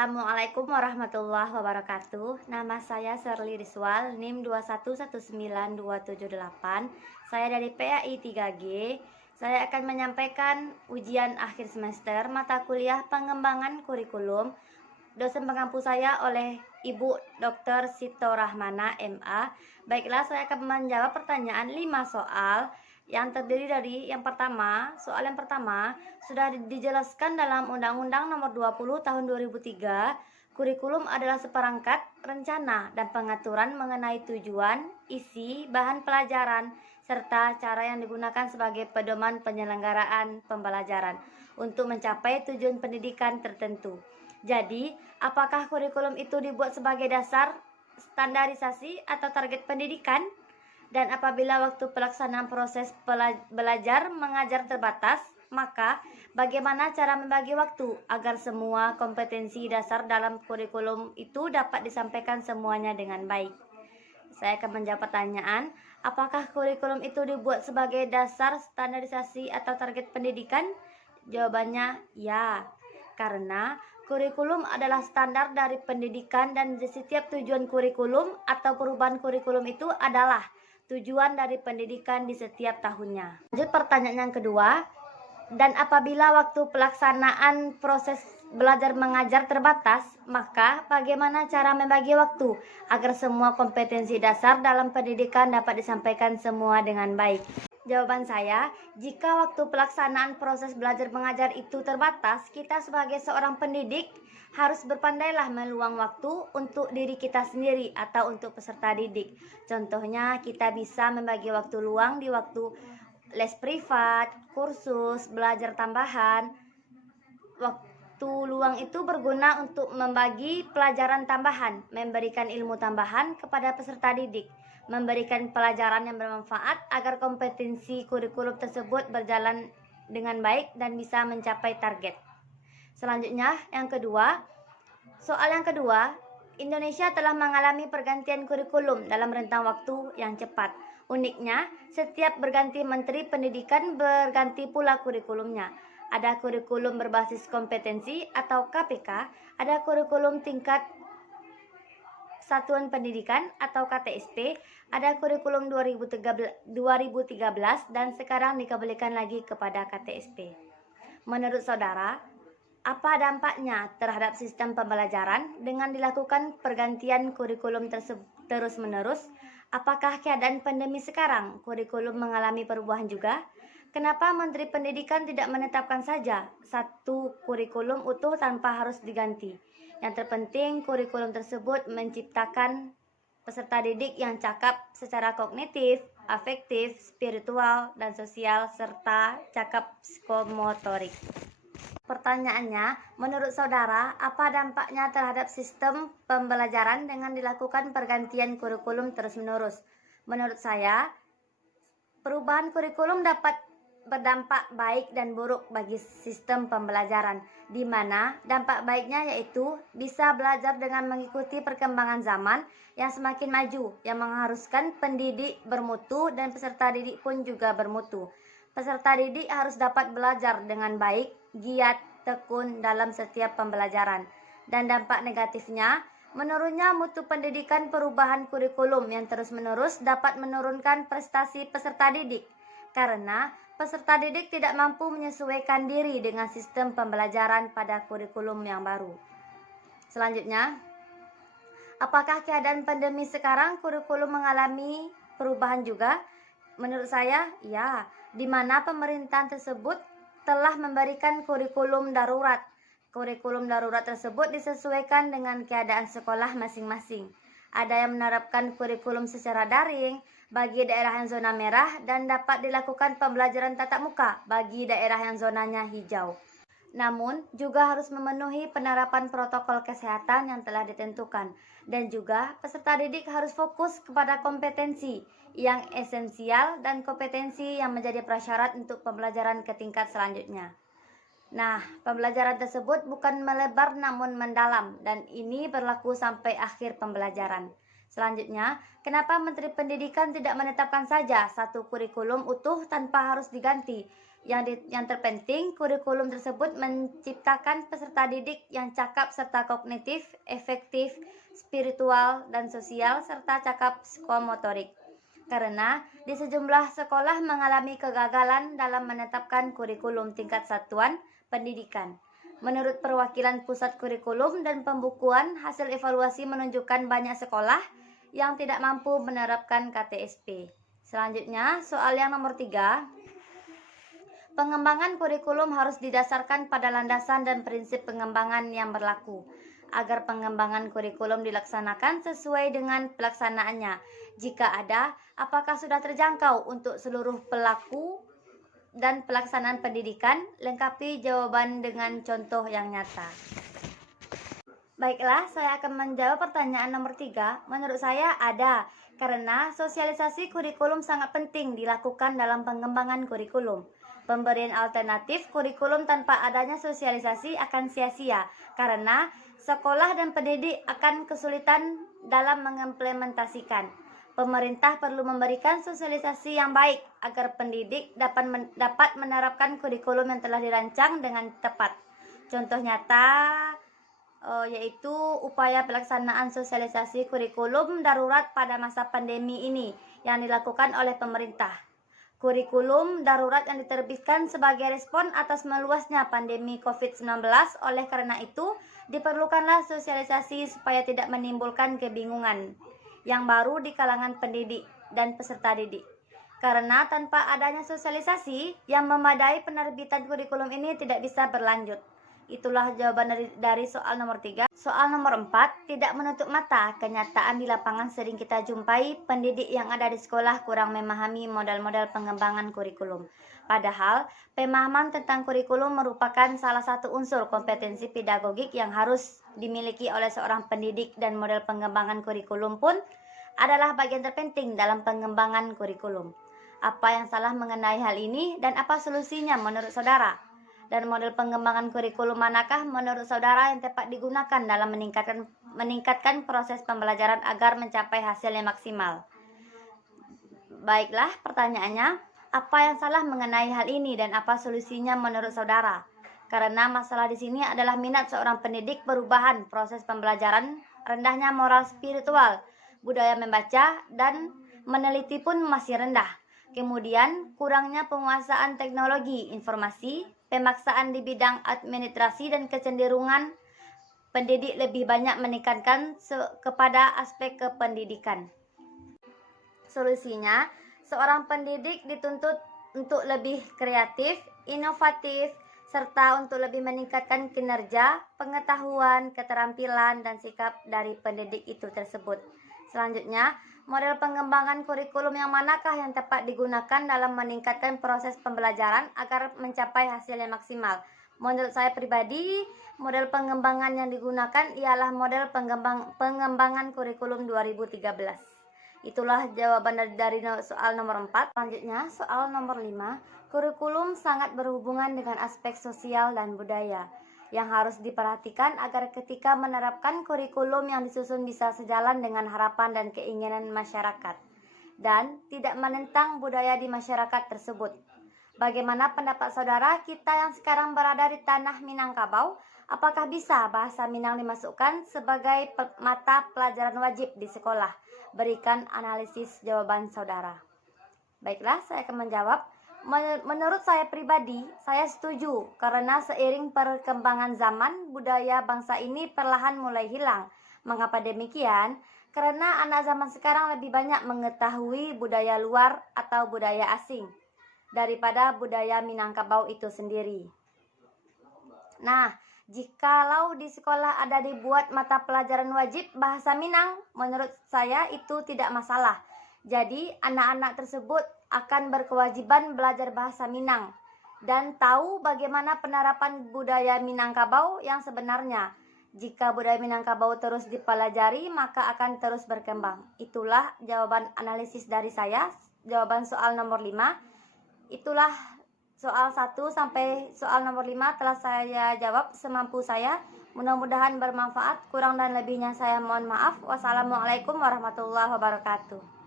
Assalamualaikum warahmatullahi wabarakatuh. Nama saya Sherly Rizwal, NIM 2119278. Saya dari PAI 3G. Saya akan menyampaikan ujian akhir semester mata kuliah pengembangan kurikulum. Dosen pengampu saya oleh Ibu Dr. Sito Rahmana, MA. Baiklah, saya akan menjawab pertanyaan 5 soal yang terdiri dari soal yang pertama sudah dijelaskan dalam Undang-Undang Nomor 20 Tahun 2003. Kurikulum adalah seperangkat rencana dan pengaturan mengenai tujuan, isi, bahan pelajaran, serta cara yang digunakan sebagai pedoman penyelenggaraan pembelajaran untuk mencapai tujuan pendidikan tertentu. Jadi, apakah kurikulum itu dibuat sebagai dasar standarisasi atau target pendidikan? Dan apabila waktu pelaksanaan proses belajar mengajar terbatas, maka bagaimana cara membagi waktu agar semua kompetensi dasar dalam kurikulum itu dapat disampaikan semuanya dengan baik? Saya akan menjawab pertanyaan, apakah kurikulum itu dibuat sebagai dasar standarisasi atau target pendidikan? Jawabannya ya, karena kurikulum adalah standar dari pendidikan dan di setiap tujuan kurikulum atau perubahan kurikulum itu adalah tujuan dari pendidikan di setiap tahunnya. Lanjut pertanyaan yang kedua, dan apabila waktu pelaksanaan proses belajar mengajar terbatas, maka bagaimana cara membagi waktu agar semua kompetensi dasar dalam pendidikan dapat disampaikan semua dengan baik? Jawaban saya, jika waktu pelaksanaan proses belajar mengajar itu terbatas, kita sebagai seorang pendidik harus berpandailah meluang waktu untuk diri kita sendiri atau untuk peserta didik. Contohnya, kita bisa membagi waktu luang di waktu les privat, kursus, belajar tambahan. Waktu luang itu berguna untuk membagi pelajaran tambahan, memberikan ilmu tambahan kepada peserta didik, memberikan pelajaran yang bermanfaat agar kompetensi kurikulum tersebut berjalan dengan baik dan bisa mencapai target. Selanjutnya, soal yang kedua, Indonesia telah mengalami pergantian kurikulum dalam rentang waktu yang cepat. Uniknya, setiap berganti menteri pendidikan berganti pula kurikulumnya. Ada kurikulum berbasis kompetensi atau KPK, ada kurikulum tingkat Satuan Pendidikan atau KTSP, ada kurikulum 2013 dan sekarang dikembalikan lagi kepada KTSP. Menurut saudara, apa dampaknya terhadap sistem pembelajaran dengan dilakukan pergantian kurikulum terus-menerus? Apakah keadaan pandemi sekarang kurikulum mengalami perubahan juga? Kenapa Menteri Pendidikan tidak menetapkan saja satu kurikulum utuh tanpa harus diganti? Yang terpenting, kurikulum tersebut menciptakan peserta didik yang cakap secara kognitif, afektif, spiritual, dan sosial, serta cakap psikomotorik. Pertanyaannya, menurut saudara, apa dampaknya terhadap sistem pembelajaran dengan dilakukan pergantian kurikulum terus-menerus? Menurut saya, perubahan kurikulum dapat berdampak baik dan buruk bagi sistem pembelajaran, di mana dampak baiknya yaitu bisa belajar dengan mengikuti perkembangan zaman yang semakin maju, yang mengharuskan pendidik bermutu dan peserta didik pun juga bermutu. Peserta didik harus dapat belajar dengan baik, giat, tekun dalam setiap pembelajaran. Dan dampak negatifnya, menurunnya mutu pendidikan. Perubahan kurikulum yang terus-menerus dapat menurunkan prestasi peserta didik, karena peserta didik tidak mampu menyesuaikan diri dengan sistem pembelajaran pada kurikulum yang baru. Selanjutnya, apakah keadaan pandemi sekarang kurikulum mengalami perubahan juga? Menurut saya, ya, di mana pemerintahan tersebut telah memberikan kurikulum darurat. Kurikulum darurat tersebut disesuaikan dengan keadaan sekolah masing-masing. Ada yang menerapkan kurikulum secara daring bagi daerah yang zona merah dan dapat dilakukan pembelajaran tatap muka bagi daerah yang zonanya hijau. Namun, juga harus memenuhi penerapan protokol kesehatan yang telah ditentukan. Dan juga, peserta didik harus fokus kepada kompetensi yang esensial dan kompetensi yang menjadi prasyarat untuk pembelajaran ke tingkat selanjutnya. Nah, pembelajaran tersebut bukan melebar namun mendalam, dan ini berlaku sampai akhir pembelajaran. Selanjutnya, kenapa Menteri Pendidikan tidak menetapkan saja satu kurikulum utuh tanpa harus diganti? Yang terpenting, kurikulum tersebut menciptakan peserta didik yang cakap serta kognitif, efektif, spiritual, dan sosial, serta cakap psikomotorik. Karena di sejumlah sekolah mengalami kegagalan dalam menetapkan kurikulum tingkat satuan pendidikan. Menurut perwakilan Pusat Kurikulum dan Pembukuan, hasil evaluasi menunjukkan banyak sekolah yang tidak mampu menerapkan KTSP. Selanjutnya, soal yang nomor 3. Pengembangan kurikulum harus didasarkan pada landasan dan prinsip pengembangan yang berlaku, agar pengembangan kurikulum dilaksanakan sesuai dengan pelaksanaannya. Jika ada, apakah sudah terjangkau untuk seluruh pelaku dan pelaksanaan pendidikan? Lengkapi jawaban dengan contoh yang nyata. Baiklah, saya akan menjawab pertanyaan nomor 3. Menurut saya ada, karena sosialisasi kurikulum sangat penting dilakukan dalam pengembangan kurikulum. Pemberian alternatif kurikulum tanpa adanya sosialisasi akan sia-sia, karena sekolah dan pendidik akan kesulitan dalam mengimplementasikan. Pemerintah perlu memberikan sosialisasi yang baik agar pendidik dapat menerapkan kurikulum yang telah dirancang dengan tepat. Contoh nyata yaitu upaya pelaksanaan sosialisasi kurikulum darurat pada masa pandemi ini yang dilakukan oleh pemerintah. Kurikulum darurat yang diterbitkan sebagai respon atas meluasnya pandemi COVID-19, oleh karena itu diperlukanlah sosialisasi supaya tidak menimbulkan kebingungan yang baru di kalangan pendidik dan peserta didik. Karena tanpa adanya sosialisasi yang memadai, penerbitan kurikulum ini tidak bisa berlanjut. Itulah jawaban dari soal nomor 3. Soal nomor 4, tidak menutup mata, kenyataan di lapangan sering kita jumpai pendidik yang ada di sekolah kurang memahami model-model pengembangan kurikulum. Padahal, pemahaman tentang kurikulum merupakan salah satu unsur kompetensi pedagogik yang harus dimiliki oleh seorang pendidik, dan model pengembangan kurikulum pun adalah bagian terpenting dalam pengembangan kurikulum. Apa yang salah mengenai hal ini dan apa solusinya menurut saudara? Dan model pengembangan kurikulum manakah menurut saudara yang tepat digunakan dalam meningkatkan proses pembelajaran agar mencapai hasil yang maksimal? Baiklah, pertanyaannya, apa yang salah mengenai hal ini dan apa solusinya menurut saudara? Karena masalah di sini adalah minat seorang pendidik perubahan proses pembelajaran, rendahnya moral spiritual, budaya membaca dan meneliti pun masih rendah. Kemudian, kurangnya penguasaan teknologi informasi, pemaksaan di bidang administrasi, dan kecenderungan pendidik lebih banyak menekankan kepada aspek kependidikan. Solusinya, seorang pendidik dituntut untuk lebih kreatif, inovatif, serta untuk lebih meningkatkan kinerja, pengetahuan, keterampilan, dan sikap dari pendidik itu tersebut. Selanjutnya, model pengembangan kurikulum yang manakah yang tepat digunakan dalam meningkatkan proses pembelajaran agar mencapai hasil yang maksimal? Menurut saya pribadi, model pengembangan yang digunakan ialah model pengembangan kurikulum 2013. Itulah jawaban dari soal nomor 4. Selanjutnya, soal nomor 5. Kurikulum sangat berhubungan dengan aspek sosial dan budaya yang harus diperhatikan agar ketika menerapkan kurikulum yang disusun bisa sejalan dengan harapan dan keinginan masyarakat dan tidak menentang budaya di masyarakat tersebut. Bagaimana pendapat saudara kita yang sekarang berada di tanah Minangkabau? Apakah bisa bahasa Minang dimasukkan sebagai mata pelajaran wajib di sekolah? Berikan analisis jawaban saudara. Baiklah, saya akan menjawab. Menurut saya pribadi, saya setuju karena seiring perkembangan zaman, budaya bangsa ini perlahan mulai hilang. Mengapa demikian? Karena anak zaman sekarang lebih banyak mengetahui budaya luar atau budaya asing daripada budaya Minangkabau itu sendiri. Nah, jikalau di sekolah ada dibuat mata pelajaran wajib bahasa Minang, menurut saya itu tidak masalah. Jadi, anak-anak tersebut akan berkewajiban belajar bahasa Minang dan tahu bagaimana penerapan budaya Minangkabau yang sebenarnya. Jika budaya Minangkabau terus dipelajari, maka akan terus berkembang. Itulah jawaban analisis dari saya, jawaban soal nomor 5. Itulah Soal 1 sampai soal nomor 5 telah saya jawab semampu saya. Mudah-mudahan bermanfaat. Kurang dan lebihnya saya mohon maaf. Wassalamualaikum warahmatullahi wabarakatuh.